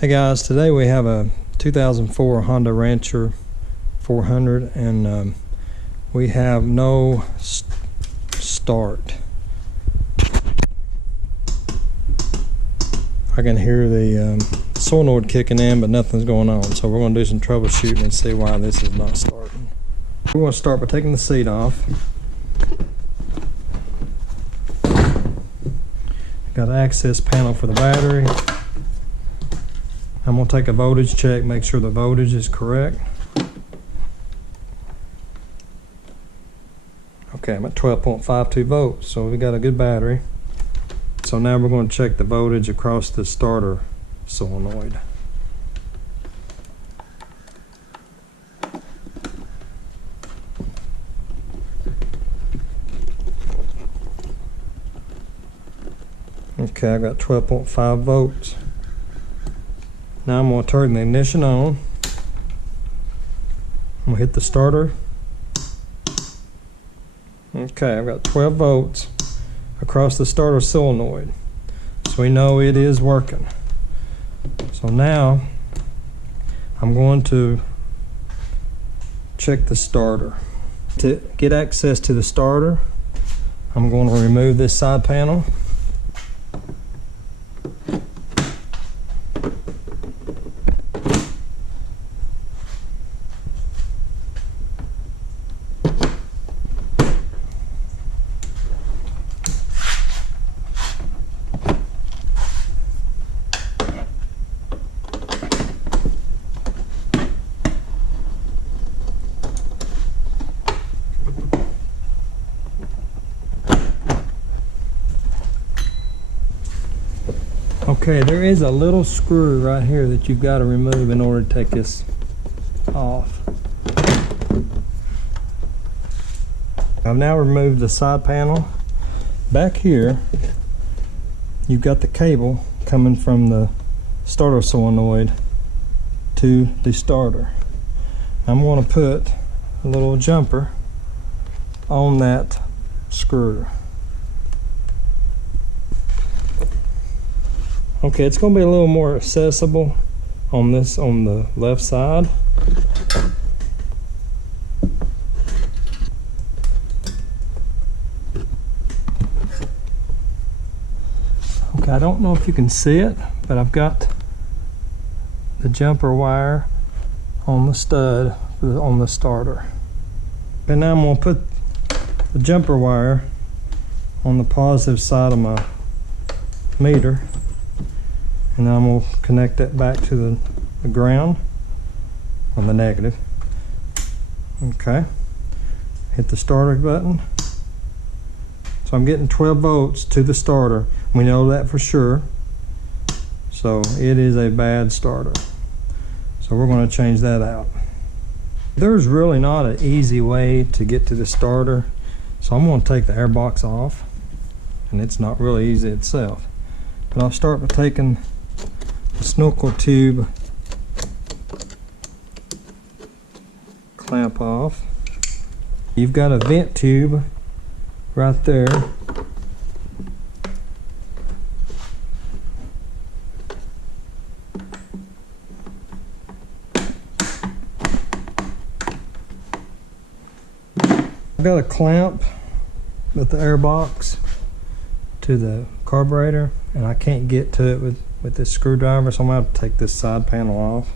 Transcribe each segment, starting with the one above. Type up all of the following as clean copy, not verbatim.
Hey guys, today we have a 2004 Honda Rancher 400 and we have no start. I can hear the solenoid kicking in, but nothing's going on. So we're going to do some troubleshooting and see why this is not starting. We're going to start by taking the seat off. Got an access panel for the battery. I'm going to take a voltage check, make sure the voltage is correct. Okay, I'm at 12.52 volts, so we got a good battery. So now we're going to check the voltage across the starter solenoid. Okay, I got 12.5 volts. Now I'm going to turn the ignition on. I'm going to hit the starter. Okay, I've got 12 volts across the starter solenoid. So we know it is working. So now I'm going to check the starter. To get access to the starter, I'm going to remove this side panel. Okay, there is a little screw right here that you've got to remove in order to take this off. I've now removed the side panel. Back here, you've got the cable coming from the starter solenoid to the starter. I'm going to put a little jumper on that screw. Okay, it's going to be a little more accessible on this, on the left side. Okay, I don't know if you can see it, but I've got the jumper wire on the stud on the starter. And now I'm going to put the jumper wire on the positive side of my meter. And then I'm going to connect that back to the ground on the negative. Okay. Hit the starter button. So I'm getting 12 volts to the starter. We know that for sure. So it is a bad starter. So we're going to change that out. There's really not an easy way to get to the starter. So I'm going to take the air box off. And it's not really easy itself. But I'll start by taking the snorkel tube clamp off. You've got a vent tube right there. I've got a clamp with the air box to the carburetor, and I can't get to it with this screwdriver, so I'm going to have to take this side panel off.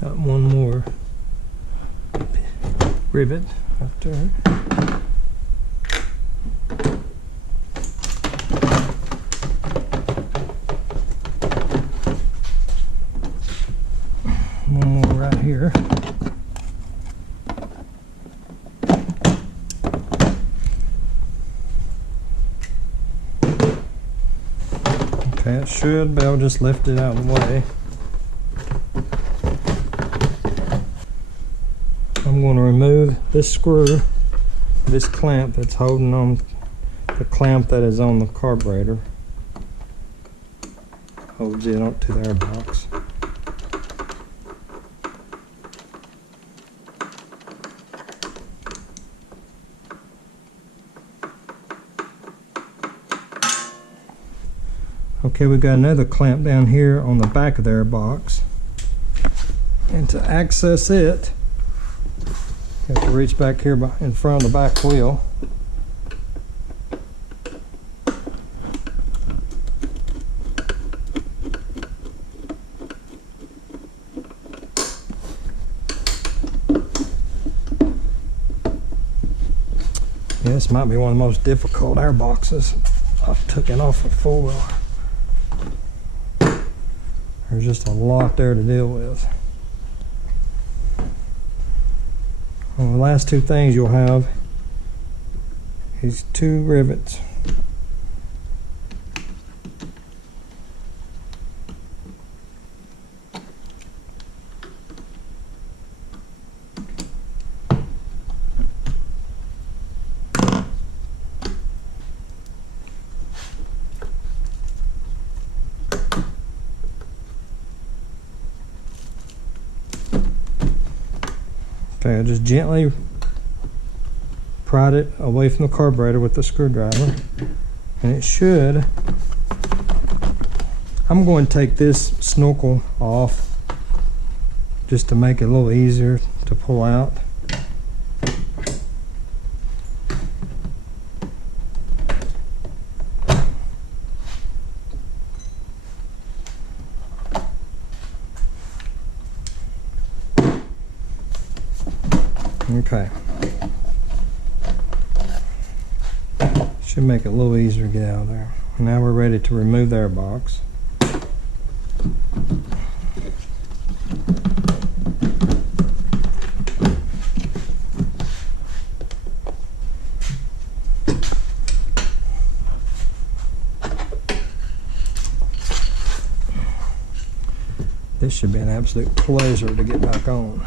Got one more rivet after. Okay, it should be. I'll just lift it out of the way. I'm going to remove this screw, this clamp that's holding on, the clamp that is on the carburetor. Holds it onto the air box. Okay, we've got another clamp down here on the back of the air box. And to access it, you have to reach back here in front of the back wheel. Yeah, this might be one of the most difficult air boxes I've taken off a four-wheeler. There's just a lot there to deal with. Well, the last two things you'll have is two rivets. Okay, I just gently prod it away from the carburetor with the screwdriver, and it should. I'm going to take this snorkel off just to make it a little easier to pull out. Okay. Should make it a little easier to get out of there. Now we're ready to remove the air box. This should be an absolute pleasure to get back on.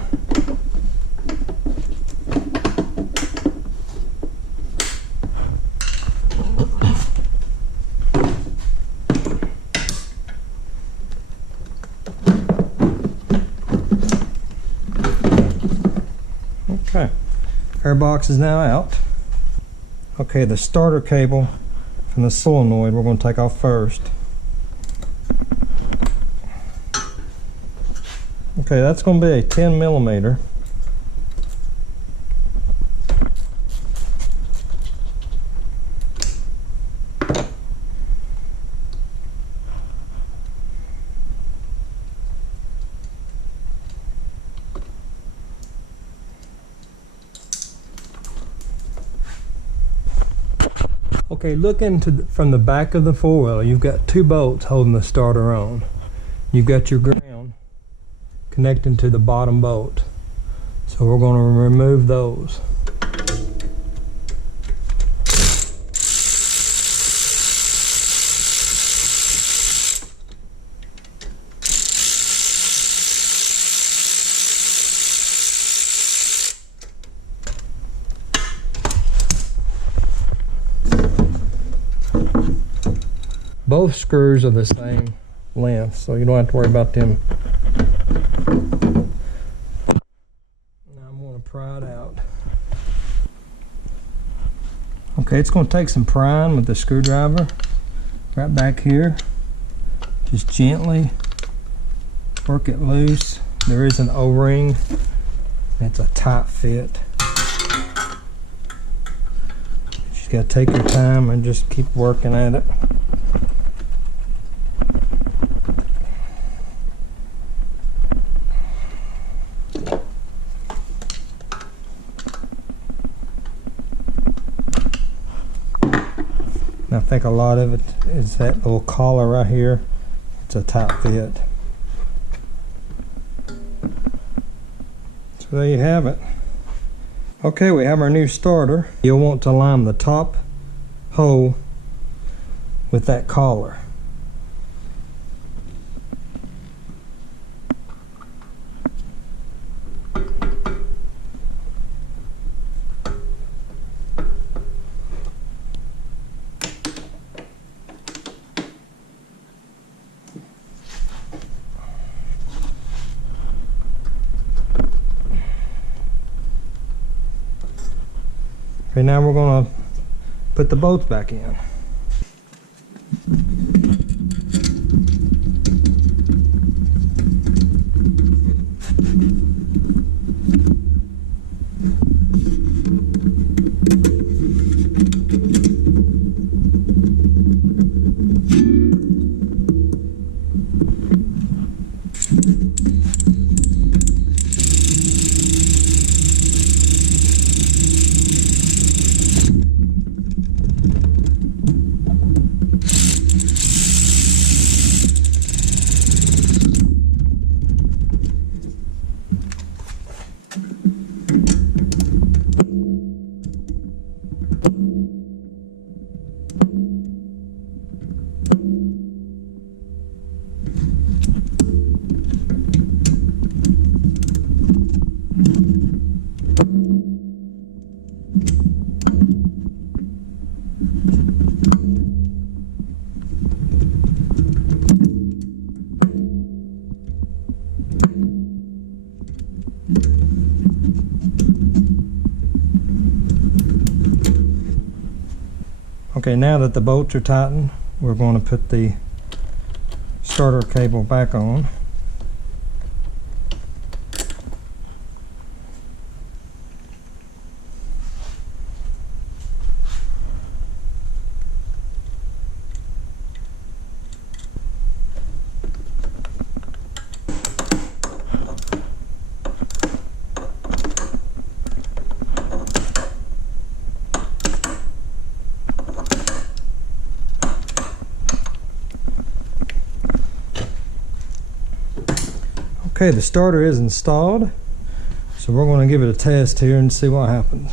Okay, air box is now out. Okay, the starter cable from the solenoid we're going to take off first. Okay, that's going to be a 10 millimeter. Okay, looking from the back of the four-wheeler, you've got two bolts holding the starter on. You've got your ground connecting to the bottom bolt. So we're going to remove those. Both screws are the same length, so you don't have to worry about them. Now I'm going to pry it out. Okay, it's going to take some prying with the screwdriver right back here. Just gently work it loose. There is an O-ring. It's a tight fit. You just got to take your time and just keep working at it. I think a lot of it is that little collar right here. It's a tight fit. So there you have it. Okay, we have our new starter. You'll want to line the top hole with that collar. Okay, now we're going to put the bolts back in. Okay, now that the bolts are tightened, we're going to put the starter cable back on. Okay, the starter is installed, so we're going to give it a test here and see what happens.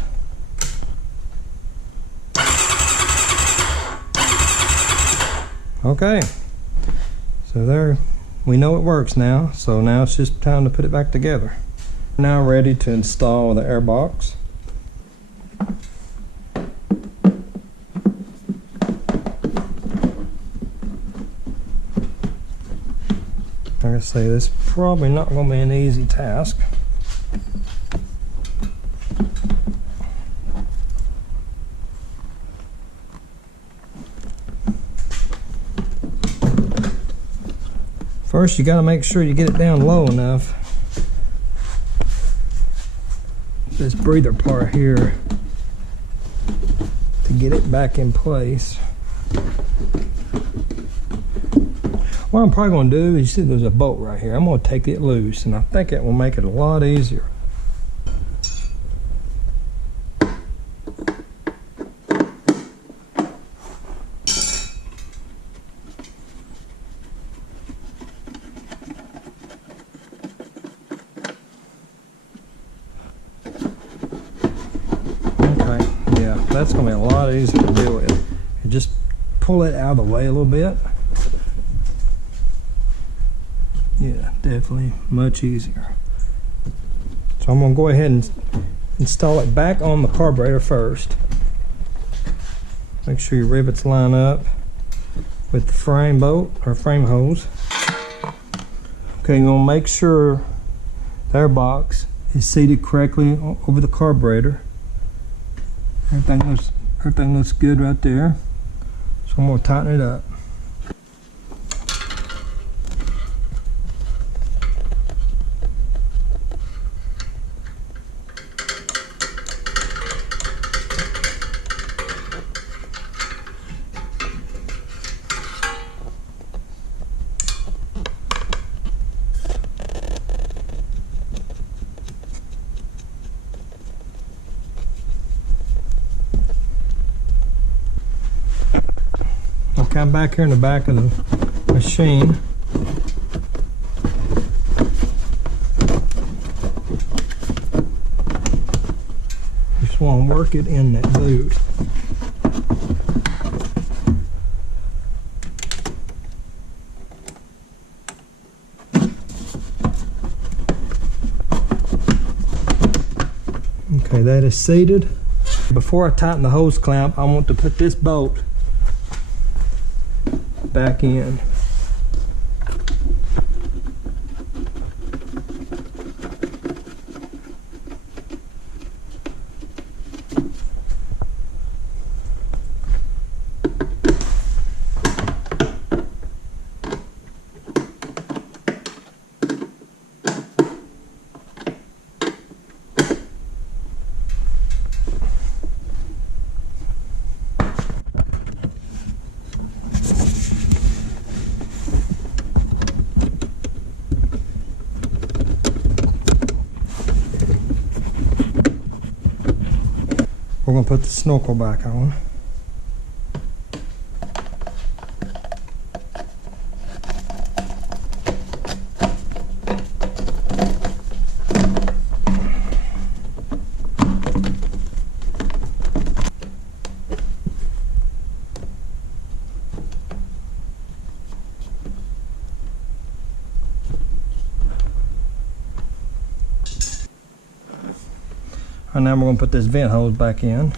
Okay, so there, we know it works now, so now it's just time to put it back together. We're now ready to install the air box. Like I say, this is probably not going to be an easy task. First, you got to make sure you get it down low enough. This breather part here to get it back in place. What I'm probably going to do is, you see there's a bolt right here. I'm going to take it loose, and I think it will make it a lot easier. Okay, yeah, that's going to be a lot easier to deal with. And just pull it out of the way a little bit. Yeah, definitely much easier. So I'm going to go ahead and install it back on the carburetor first. Make sure your rivets line up with the frame bolt or frame hose. Okay, you're going to make sure the air box is seated correctly over the carburetor. Everything looks good right there. So I'm going to tighten it up. Okay, I'm back here in the back of the machine. Just want to work it in that boot. Okay, that is seated. Before I tighten the hose clamp, I want to put this bolt back in. we're going to put the snorkel back on. And now we're going to put this vent hose back in.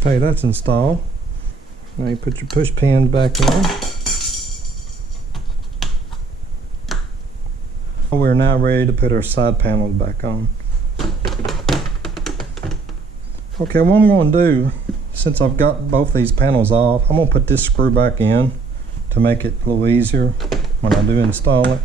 Okay, that's installed. Now you put your push pins back in. We're now ready to put our side panels back on. Okay, what I'm going to do, since I've got both these panels off, I'm going to put this screw back in to make it a little easier when I do install it.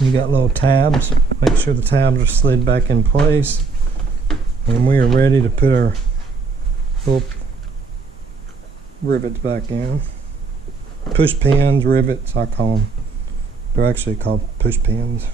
You got little tabs. Make sure the tabs are slid back in place. And we are ready to put our little rivets back in. Push pins, rivets, I call them. They're actually called push pins.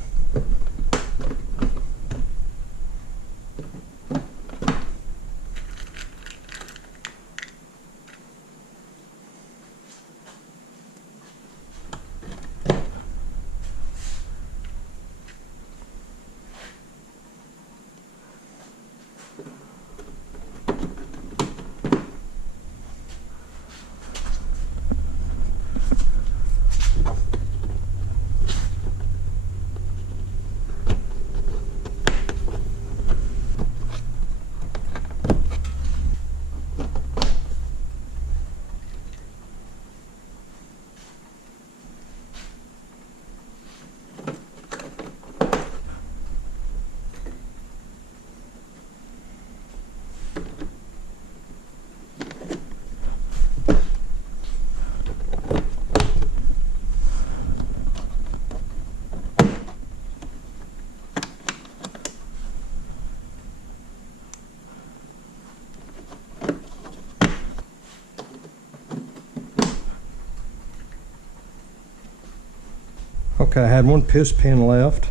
Okay, I had one push pin left,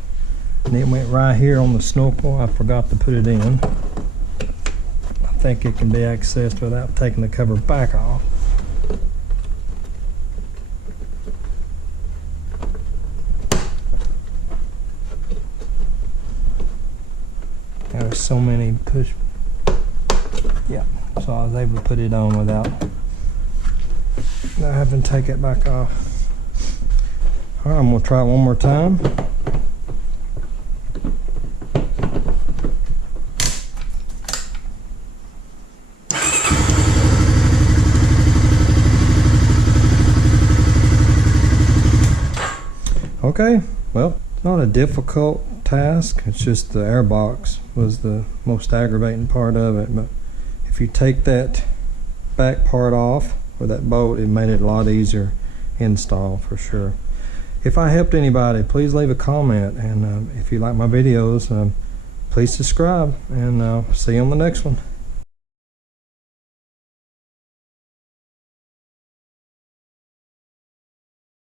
and it went right here on the snorkel. I forgot to put it in. I think it can be accessed without taking the cover back off. There's so many push. Yeah, so I was able to put it on without having to take it back off. All right, I'm going to try it one more time. Okay, well, not a difficult task. It's just the air box was the most aggravating part of it. But if you take that back part off, or that bolt, it made it a lot easier install for sure. If I helped anybody, please leave a comment, and if you like my videos, please subscribe, and see you on the next one.